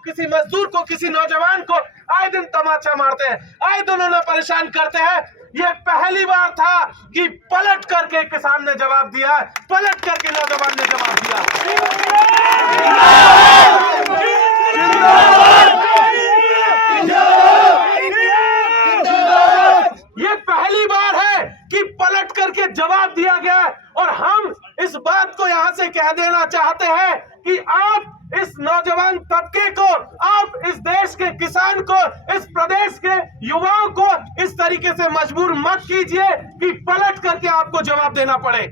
किसी मजदूर को, किसी नौजवान को आए दिन तमाचा मारते हैं, आए दिन उन्हें परेशान करते हैं। ये पहली बार था कि पलट करके किसान ने जवाब दिया, पलट करके नौजवान ने जवाब दिया। ये पहली बार है कि पलट करके जवाब दिया गया और हम इस बात को यहां से कह देना चाहते हैं कि आप इस नौजवान तबके को, आप इस देश के किसान को, इस प्रदेश के युवाओं को इस तरीके से मजबूर मत कीजिए कि पलट करके आपको जवाब देना पड़े।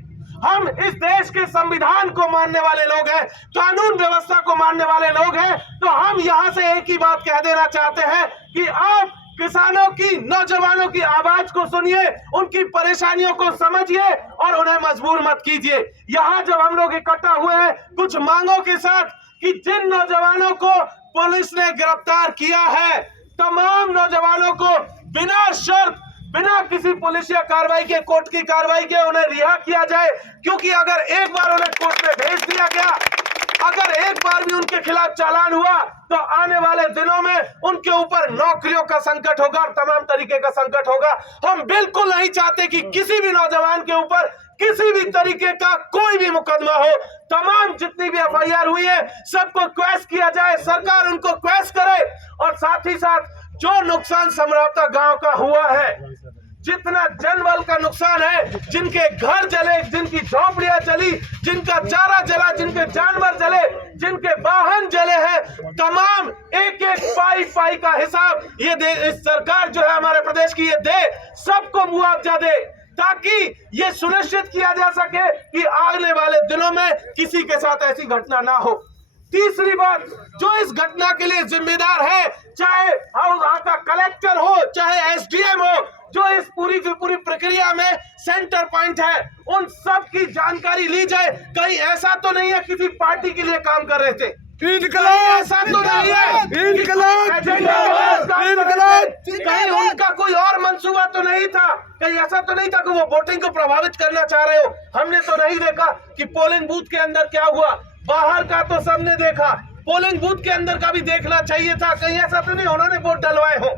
हम इस देश के संविधान को मानने वाले लोग हैं, कानून व्यवस्था को मानने वाले लोग हैं, तो हम यहां से एक ही बात कह देना चाहते हैं कि आप किसानों की, नौजवानों की आवाज को सुनिए, उनकी परेशानियों को समझिए और उन्हें मजबूर मत कीजिए। यहाँ जब हम लोग इकट्ठा हुए हैं कुछ मांगों के साथ कि जिन नौजवानों को पुलिस ने गिरफ्तार किया है, तमाम नौजवानों को बिना शर्त, बिना किसी पुलिस या कार्रवाई के, कोर्ट की कार्रवाई के उन्हें रिहा किया जाए। क्योंकि अगर एक बार उन्हें कोर्ट में भेज दिया गया, अगर एक बार भी उनके खिलाफ चालान हुआ, तो आने वाले दिनों में उनके ऊपर नौकरियों का संकट होगा और तमाम तरीके का संकट होगा। हम बिल्कुल नहीं चाहते कि किसी भी नौजवान के ऊपर किसी भी तरीके का कोई भी मुकदमा हो। तमाम जितनी भी एफआईआर हुई है सबको क्वैश किया जाए, सरकार उनको क्वैश करे और साथ ही साथ जो नुकसान समरौता गांव का हुआ है, जितना जनबल का नुकसान है, जिनके घर जले, जिनकी झोपड़ियां जली, जिनका चारा जला, जिनके जानवर जले, जिनके वाहन जले हैं, तमाम एक एक पाई पाई का हिसाब ये दे, इस सरकार जो है हमारे प्रदेश की, ये दे, सबको मुआवजा दे, ताकि ये सुनिश्चित किया जा सके कि आने वाले दिनों में किसी के साथ ऐसी घटना ना हो। तीसरी बात, जो इस घटना के लिए जिम्मेदार है, चाहे वहां का कलेक्टर हो, चाहे एसडीएम हो, जो इस पूरी की पूरी प्रक्रिया में सेंटर पॉइंट है, उन सब की जानकारी ली जाए। कहीं ऐसा तो नहीं है किसी पार्टी के लिए काम कर रहे थे, ऐसा तो नहीं है कहीं उनका कोई और मंसूबा तो नहीं था, कहीं ऐसा तो नहीं था कि वो वोटिंग को प्रभावित करना चाह रहे हो। हमने तो नहीं देखा कि पोलिंग बूथ के अंदर क्या हुआ, बाहर का तो सबने देखा, पोलिंग बूथ के अंदर का भी देखना चाहिए था। कहीं ऐसा तो नहीं उन्होंने वोट डलवाए हो।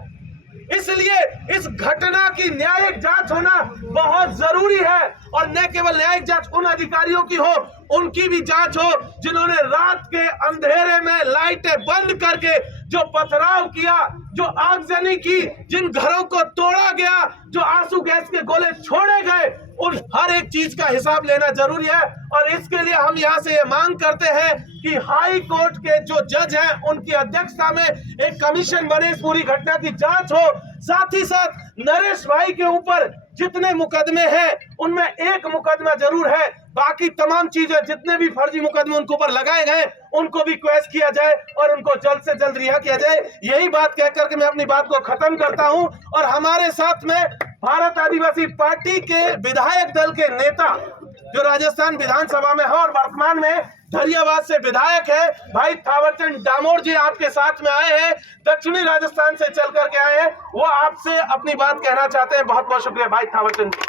इसलिए इस घटना की न्यायिक जांच होना बहुत जरूरी है और न केवल न्यायिक जांच उन अधिकारियों की हो, उनकी भी जांच हो जिन्होंने रात के अंधेरे में लाइटें बंद करके जो पथराव किया, जो आगजनी की, जिन घरों को तोड़ा गया, जो आंसू गैस के गोले छोड़े गए, उन हर एक चीज का हिसाब लेना जरूरी है। और इसके लिए हम यहाँ से ये मांग करते हैं कि हाई कोर्ट के जो जज हैं उनकी अध्यक्षता में एक कमीशन बने, इस पूरी घटना की जांच हो। साथ ही साथ नरेश भाई के ऊपर जितने मुकदमे हैं उनमें एक मुकदमा जरूर है, बाकी तमाम चीजें, जितने भी फर्जी मुकदमे उनके ऊपर लगाए गए उनको भी क्वैश किया जाए और उनको जल्द से जल्द रिहा किया जाए। यही बात कहकर के मैं अपनी बात को खत्म करता हूं। और हमारे साथ में भारत आदिवासी पार्टी के विधायक दल के नेता जो राजस्थान विधानसभा में है और वर्तमान में धरियावाद से विधायक है, भाई थावरचंद डामोर जी आपके साथ में आए हैं, दक्षिणी राजस्थान से चल करके आए हैं, वो आपसे अपनी बात कहना चाहते हैं। बहुत बहुत शुक्रिया भाई थावरचंद जी।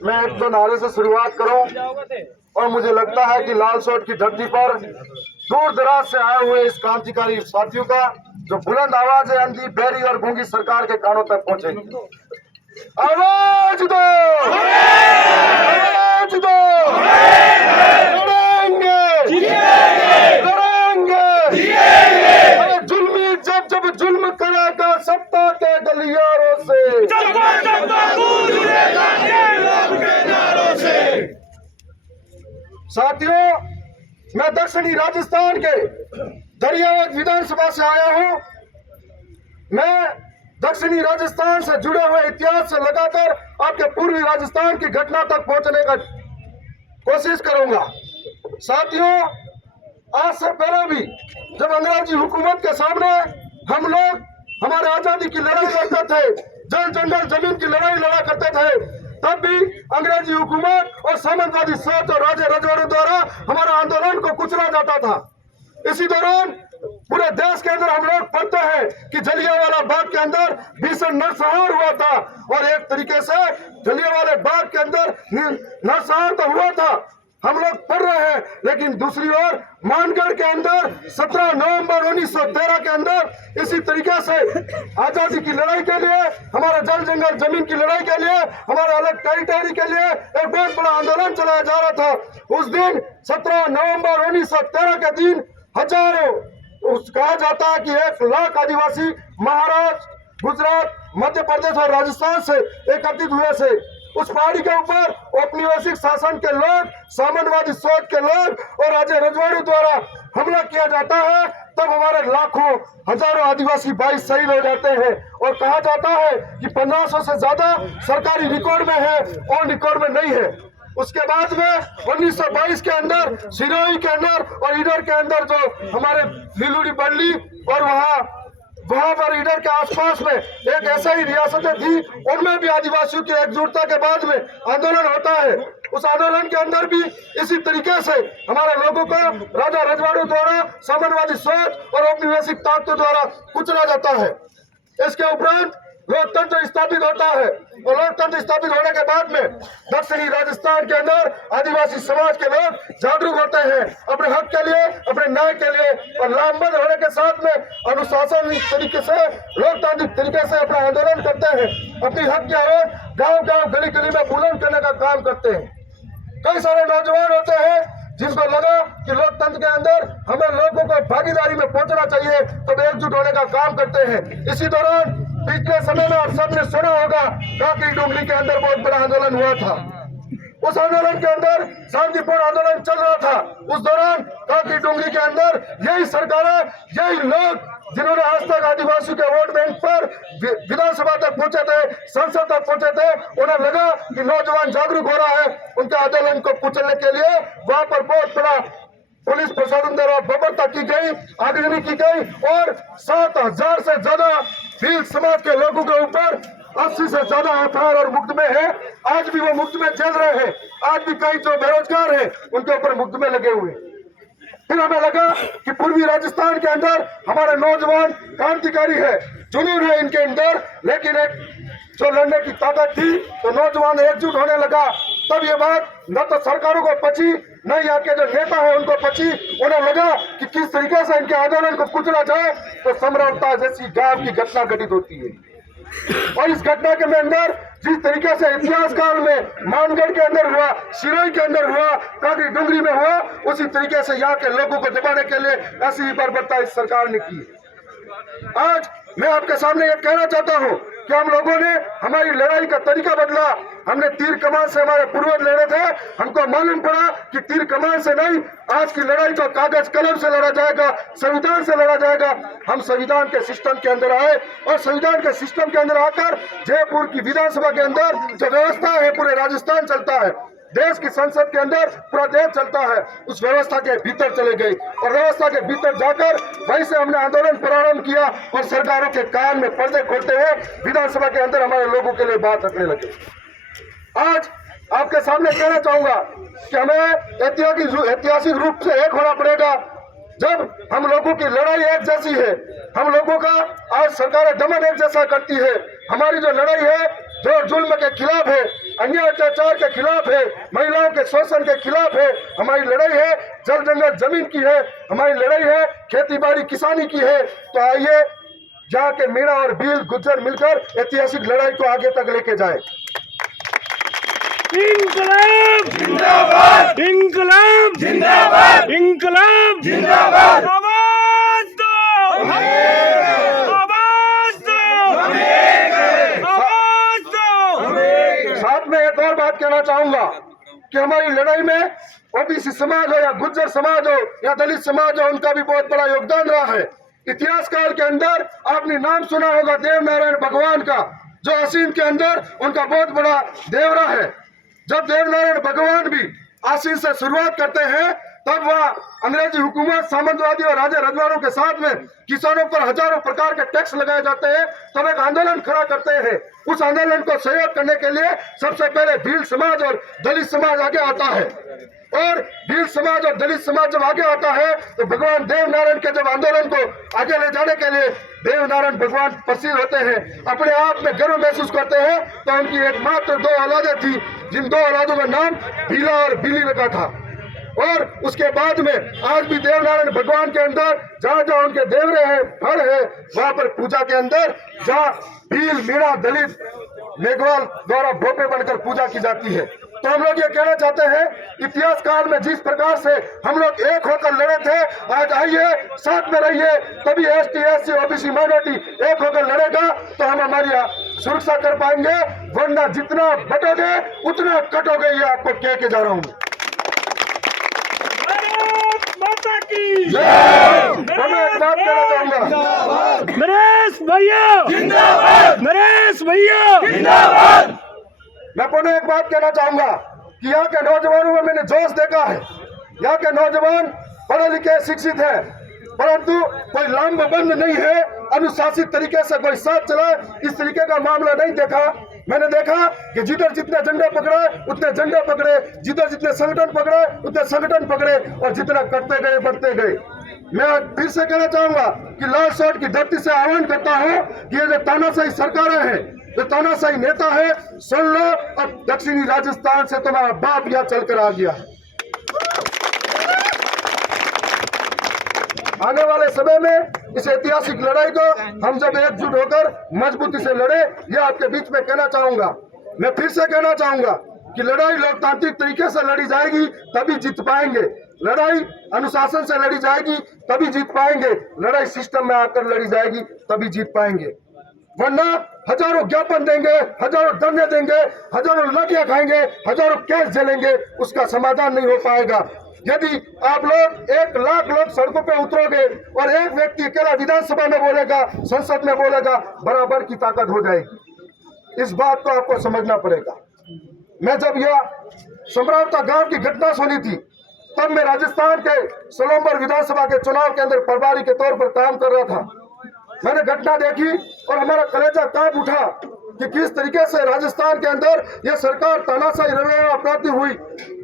मैं एक दो नारे से शुरुआत करूं और मुझे लगता है कि लालसोट की धरती पर दूर दराज से आए हुए इस क्रांतिकारी साथियों का जो बुलंद आवाज है अंधी, बहरी और गूंगी सरकार के कानों तक पहुंचेगी। आवाज दो, आवाज दो, लड़ेंगे, लड़ेंगे। अरे जुल्मी जब जब जुल्म करेगा सत्ता के गलियारों से, साथियों, मैं दक्षिणी राजस्थान के धरियावाद विधानसभा से आया हूं। मैं दक्षिणी राजस्थान से जुड़े हुए इतिहास से लगाकर आपके पूर्वी राजस्थान की घटना तक पहुंचने का कोशिश करूंगा। साथियों, आज से पहले भी जब अंग्रेजी हुकूमत के सामने हम लोग हमारे आजादी की लड़ाई लड़ते थे, जल जंगल जमीन की लड़ाई लड़ा करते थे, तब भी अंग्रेजी हुकूमत और सामंतवादी सोच और राजे रजवाड़ों द्वारा हमारे आंदोलन को कुचला जाता था। इसी दौरान पूरे देश के अंदर हम लोग पढ़ते हैं कि जलियांवाला बाग के अंदर भीषण नरसंहार हुआ था और एक तरीके से जलियांवाला बाग के अंदर नरसंहार तो हुआ था। हम लोग पढ़ रहे है, लेकिन दूसरी ओर मानगढ़ के अंदर 17 नवंबर 1913 के अंदर इसी तरीके से आजादी की लड़ाई के लिए, हमारे जल जंगल जमीन की लड़ाई के लिए, हमारे अलग टेरिटरी के लिए एक बहुत बड़ा आंदोलन चलाया जा रहा था। उस दिन 17 नवंबर 1913 के दिन हजारों, कहा जाता है कि 1 लाख आदिवासी महाराष्ट्र, गुजरात, मध्य प्रदेश और राजस्थान से एकत्रित हुए थे। उस पहाड़ी के ऊपर औपनिवेशिक शासन के लोग, साम्यवादी सोच के लोग और राजे रजवाड़ों द्वारा हमला किया जाता है, तब हमारे लाखों हजारों आदिवासी भाई शहीद हो जाते हैं। और कहा जाता है कि 1500 से ज्यादा सरकारी रिकॉर्ड में है और रिकॉर्ड में नहीं है। उसके बाद में 1922 के अंदर सिरोही के अंदर और इधर के अंदर जो हमारे लिलुड़ी बल्ली और वहां पर इधर के आसपास में एक ऐसा ही रियासतें थी, उनमें भी आदिवासियों की एकजुटता के बाद में आंदोलन होता है। उस आंदोलन के अंदर भी इसी तरीके से हमारे लोगों को राजा रजवाड़ों द्वारा, साम्यवादी सोच और औपनिवेशिक ताकतों द्वारा कुचला जाता है। इसके उपरांत लोकतंत्र स्थापित होता है और लोकतंत्र स्थापित होने के बाद में दक्षिणी राजस्थान के अंदर आदिवासी समाज के लोग जागरूक होते हैं अपने हक के लिए, अपने न्याय के लिए, और लामबंद होने के साथ में अनुशासन तरीके से, लोकतांत्रिक तरीके से अपना आंदोलन करते हैं। अपनी हक की आवाज गांव-गांव, गली-गली में बुलंद करने का काम करते हैं। कई सारे नौजवान होते हैं जिनको लगा कि लोकतंत्र के अंदर हमें लोगों को भागीदारी में पहुंचना चाहिए, तो एकजुट होने का काम करते हैं। इसी दौरान पिछले समय में आप सबने सुना होगा काकरी डुंगरी के अंदर बहुत बड़ा आंदोलन हुआ था। उस आंदोलन के अंदर शांतिपूर्ण आंदोलन चल रहा था। उस दौरान काकरी डुंगरी के अंदर यही सरकारें, यही लोग जिन्होंने आज तक आदिवासियों के वोट बैंक पर विधानसभा तक पहुंचे थे, संसद तक पहुंचे थे, उन्हें लगा कि नौजवान जागरूक हो रहा है, उनके आंदोलन को कुचलने के लिए वहां पर बहुत बड़ा पुलिस प्रशासन द्वारा बर्बरता की गई, आगजनी की गई और 7000 से ज्यादा भील समाज के लोगों के ऊपर 80 से ज्यादा हथियार और मुकदमे हैं। आज भी वो मुकदमे चल रहे हैं। आज भी कई जो बेरोजगार हैं उनके ऊपर मुकदमे लगे हुए हैं। फिर हमें लगा कि पूर्वी राजस्थान के अंदर हमारे नौजवान क्रांतिकारी है, जुनून है इनके अंदर, लेकिन एक जो लड़ने की ताकत थी तो नौजवान एकजुट होने लगा। तब ये बात न तो सरकारों को पची, न यहाँ के जो नेता है उनको पची। उन्हें लगा कि किस तरीके से इनके आंदोलन को कुचला जाए, तो समरवता जैसी गांव की घटना घटित होती है। और इस घटना के अंदर जिस तरीके से इतिहास काल में मानगढ़ के अंदर हुआ, सिरोही के अंदर हुआ, काकरी डुंगरी में हुआ, उसी तरीके से यहाँ के लोगों को दबाने के लिए ऐसी ही बर्बरता इस सरकार ने की। आज मैं आपके सामने ये कहना चाहता हूँ कि हम लोगों ने हमारी लड़ाई का तरीका बदला। हमने तीर कमान से हमारे पूर्वज लड़े थे, हमको मालूम पड़ा कि तीर कमान से नहीं, आज की लड़ाई तो कागज कलम से लड़ा जाएगा, संविधान से लड़ा जाएगा। हम संविधान के सिस्टम के अंदर आए और संविधान के सिस्टम के अंदर आकर जयपुर की विधानसभा के अंदर जो व्यवस्था है, पूरे राजस्थान चलता है, देश की संसद के अंदर पूरा देश चलता है, उस व्यवस्था के भीतर चले गए और व्यवस्था के भीतर जाकर वहीं से हमने आंदोलन प्रारंभ किया और सरकारों के कान में पर्दे खोलते हुए विधानसभा के अंदर हमारे लोगों के लिए बात रखने लगे। आज आपके सामने कहना चाहूंगा कि हमें ऐतिहासिक रूप से एक होना पड़ेगा। जब हम लोगों की लड़ाई एक जैसी है, हम लोगों का आज सरकारें दमन एक जैसा करती है, हमारी जो लड़ाई है जो जुल्म के खिलाफ है, अन्याय अत्याचार के खिलाफ है, महिलाओं के शोषण के खिलाफ है, हमारी लड़ाई है जल जंगल जमीन की है, हमारी लड़ाई है खेती बाड़ी किसानी की है। तो आइए जहाँ के मीणा और भील गुज्जर मिलकर ऐतिहासिक लड़ाई को आगे तक लेके जाए। इंकलाब जिंदाबाद, इंकलाब जिंदाबाद, इंकलाब जिंदाबाद। आवाज दो, आवाज दो, आवाज दो। साथ में एक और बात कहना चाहूंगा कि हमारी लड़ाई में ओबीसी समाज हो या गुज्जर समाज हो या दलित समाज हो, उनका भी बहुत बड़ा योगदान रहा है। इतिहास काल के अंदर आपने नाम सुना होगा देवनारायण भगवान का, जो आसीन के अंदर उनका बहुत बड़ा देवरा है। जब देवनारायण भगवान भी आसीन से शुरुआत करते हैं, तब वह अंग्रेजी हुकूमत, सामंतवादी और राजा रजवाड़ों के साथ में किसानों पर हजारों प्रकार के टैक्स लगाए जाते हैं, तब एक आंदोलन खड़ा करते हैं। उस आंदोलन को सहयोग करने के लिए सबसे पहले भील समाज और दलित समाज आगे आता है। और भील समाज और दलित समाज जब आगे आता है तो भगवान देवनारायण के जब आंदोलन को आगे ले जाने के लिए देवनारायण भगवान प्रसिद्ध होते हैं, अपने आप में गर्व महसूस करते हैं। तो उनकी एकमात्र 2 औलादें थी, जिन 2 औलादों का नाम भीला और बिली रखा था। और उसके बाद में आज भी देवनारायण भगवान के अंदर जहाँ जहाँ उनके देवरे हैं, फल है, वहां पर पूजा के अंदर जहाँ भील, मीणा, दलित, मेघवाल द्वारा भोपे बनकर पूजा की जाती है। तो हम लोग ये कहना चाहते हैं, इतिहास काल में जिस प्रकार से हम लोग एक होकर लड़े थे, आज आइए साथ में रहिए, तभी एसटी, एससी, ओबीसी, माइनॉरिटी एक होकर लड़ेगा तो हम हमारी सुरक्षा कर पाएंगे, वरना जितना बटोगे उतना कटोगे, ये आपको कह के जा रहा हूँ। माता की मैं एक बात कहना चाहूंगा, नरेश भैया जिंदाबाद, नरेश भैया जिंदाबाद। मैं पुनः एक बात कहना चाहूंगा कि यहाँ के नौजवानों में मैंने जोश देखा है। यहाँ के नौजवान पढ़े लिखे, शिक्षित हैं, परंतु कोई लामबंद नहीं है, अनुशासित तरीके से कोई साथ चलाए, इस तरीके का मामला नहीं देखा। मैंने देखा कि जिधर जितने झंडे पकड़े उतने झंडे पकड़े, जिधर जितने संगठन पकड़े उतने संगठन पकड़े, और जितना करते गए बढ़ते गए। मैं फिर से कहना चाहूंगा कि लाल शॉट की धरती से आह्वान करता हूं कि ये जो तानाशाही सरकारें हैं, जो तानाशाही नेता है, सुन लो, अब दक्षिणी राजस्थान से तुम्हारा बाप यहाँ चलकर आ गया है। आने वाले समय में इस ऐतिहासिक लड़ाई को हम जब एकजुट होकर मजबूती से लड़े, ये आपके बीच में कहना चाहूंगा। मैं फिर से कहना चाहूंगा कि लड़ाई लोकतांत्रिक तरीके से लड़ी जाएगी तभी जीत पाएंगे, लड़ाई अनुशासन से लड़ी जाएगी तभी जीत पाएंगे, लड़ाई सिस्टम में आकर लड़ी जाएगी तभी जीत पाएंगे। वरना हजारों ज्ञापन देंगे, हजारों धरने देंगे, हजारों लाठियां खाएंगे, हजारों केस झेलेंगे, उसका समाधान नहीं हो पाएगा। यदि आप लोग 1 लाख लोग सड़कों पे उतरोगे और एक व्यक्ति अकेला विधानसभा में बोलेगा, संसद में बोलेगा, बराबर की ताकत हो जाएगी। इस बात को आपको समझना पड़ेगा। मैं जब यह समरावता गांव की घटना सुनी थी, तब मैं राजस्थान के सोलंबर विधानसभा के चुनाव के अंदर प्रभारी के तौर पर काम कर रहा था। मैंने घटना देखी और हमारा कलेजा कांप उठा कि किस तरीके से राजस्थान के अंदर यह सरकार तानाशाही रवैया अपनाती हुई,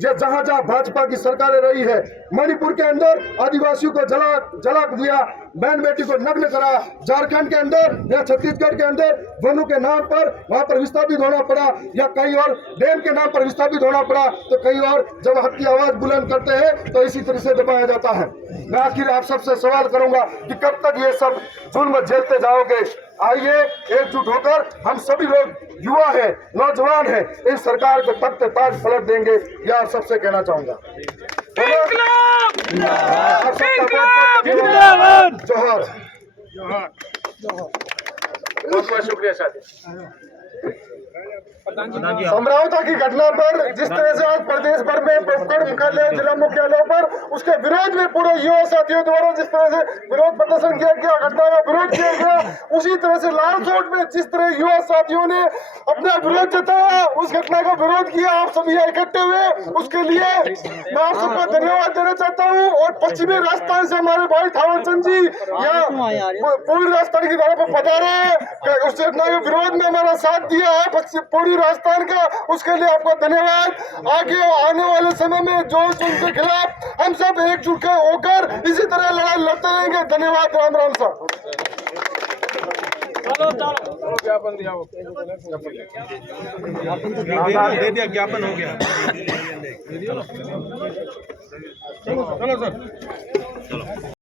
जहां जहां भाजपा की सरकारें रही है। मणिपुर के अंदर आदिवासियों को जला दिया, बहन बेटी को नग्न करा, झारखंड के अंदर या छत्तीसगढ़ के अंदर वनों के नाम पर वहां पर विस्थापित होना पड़ा, या कहीं और डैम के नाम पर विस्थापित होना पड़ा, तो कहीं और जब हक की आवाज बुलंद करते हैं तो इसी तरह से दबाया जाता है। मैं आखिर आप सबसे सवाल करूंगा कि कब तक ये सब जुल्म झेलते जाओगे? आइए एकजुट होकर हम सभी लोग युवा हैं, नौजवान हैं, इस सरकार को तख्त ताज पलट देंगे, यह आप सबसे कहना चाहूंगा। जोहर। बहुत बहुत शुक्रिया साथी। अमरावती की घटना पर जिस तरह से आज प्रदेश भर में प्रखंड मुख्यालय, जिला मुख्यालयों पर उसके विरोध में पूरे युवा साथियों द्वारा जिस तरह से विरोध प्रदर्शन किया गया, घटना का विरोध किया गया, उसी तरह से लाल चौक में जिस तरह युवा साथियों ने अपना विरोध जताया, उस घटना का विरोध किया, आप सभी इकट्ठे हुए, उसके लिए मैं आप सबको धन्यवाद देना चाहता हूँ। और पश्चिमी राजस्थान से हमारे भाई थावर चंद जी यहाँ पूर्वी राजस्थान की तरफ पधारे हैं, उस घटना के विरोध में हमारा साथ दिया है पूरी राजस्थान का, उसके लिए आपका धन्यवाद। आगे आने वाले समय में जो उनके खिलाफ हम सब एकजुट होकर इसी तरह लड़ाई लड़ते रहेंगे। धन्यवाद। राम राम साहब। चलो ज्ञापन दिया, दे दिया, ज्ञापन हो गया। चलो सर।